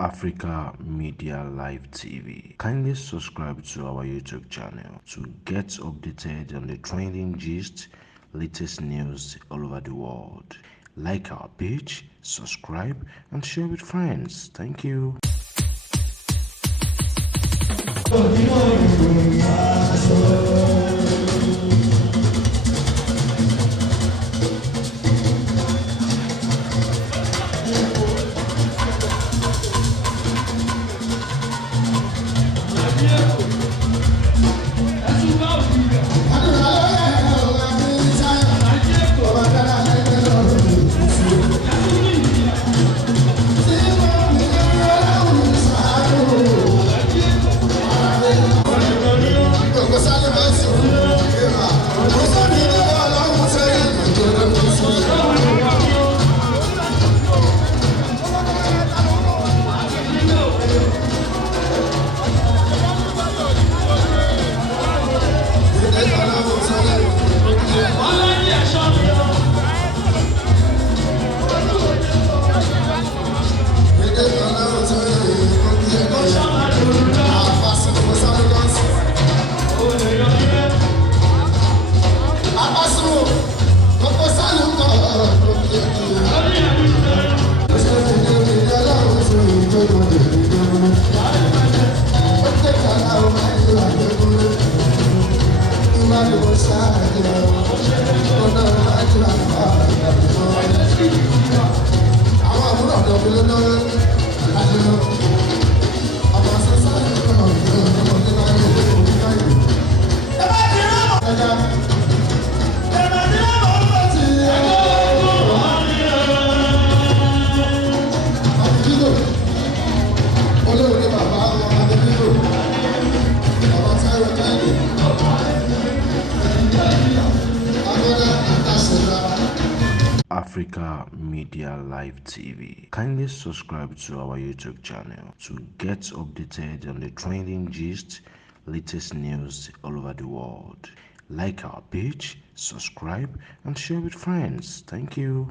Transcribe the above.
Africa Media Live TV. Kindly subscribe to our YouTube channel to get updated on the trending gist, latest news all over the world. Like our page, subscribe, and share with friends. Thank you. Africa Media Live TV. Kindly subscribe to our YouTube channel to get updated on the trending gist, latest news all over the world. Like our page, subscribe, and share with friends. Thank you.